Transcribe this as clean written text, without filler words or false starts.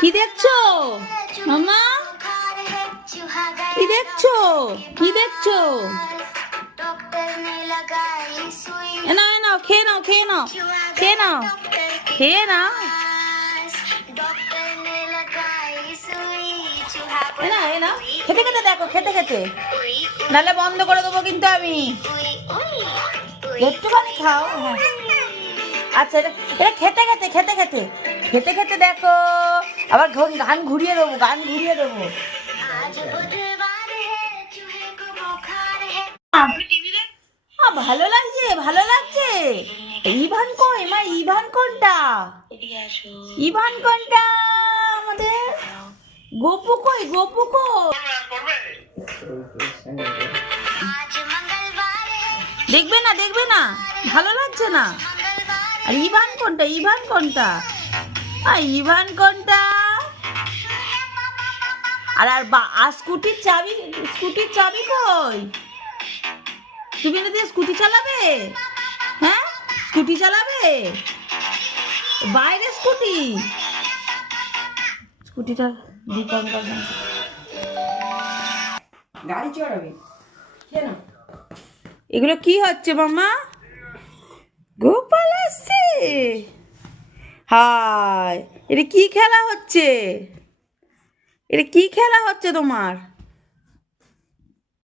কি দেখছো মামা? কি দেখছো? কি দেখছো? এনাও এনাও, খেয়ে নাও, খেয়ে নাও, খেয়ে নাও, খেয়ে নাও। এনাও এনাও, খেতে খেতে দেখো, খেতে খেতে, নাহলে বন্ধ করে দেবো কিন্তু আমি। একটুখানি খাও। হ্যাঁ, আচ্ছা, এটা এটা খেতে খেতে খেতে খেতে খেতে খেতে দেখো। আবার গান ঘুরিয়ে দেবো, গান ঘুরিয়ে দেবো। ভালো লাগছে, ভালো লাগছে। ইভান কই মা? ইভান কোনটা? ইভান কোনটা আমাদের? গোপু কই? গোপু কই? দেখবে না, দেখবে না, ভালো লাগছে না। আর ইভান কোনটা? ইভান কোনটা? ইভান কোনটা? আর আর স্কুটির চাবি, স্কুটির চাবি কই? তুমি না দিয়ে স্কুটি চালাবে? হ্যাঁ, স্কুটি চালাবে? বাইরে স্কুটি, স্কুটিটা দীপঙ্কর গাড়ি চড়াবে কেন? এগুলো কি হচ্ছে মামা? গোপাল আসছে? হায়, এটা কি খেলা হচ্ছে? এটা কি খেলা হচ্ছে তোমার?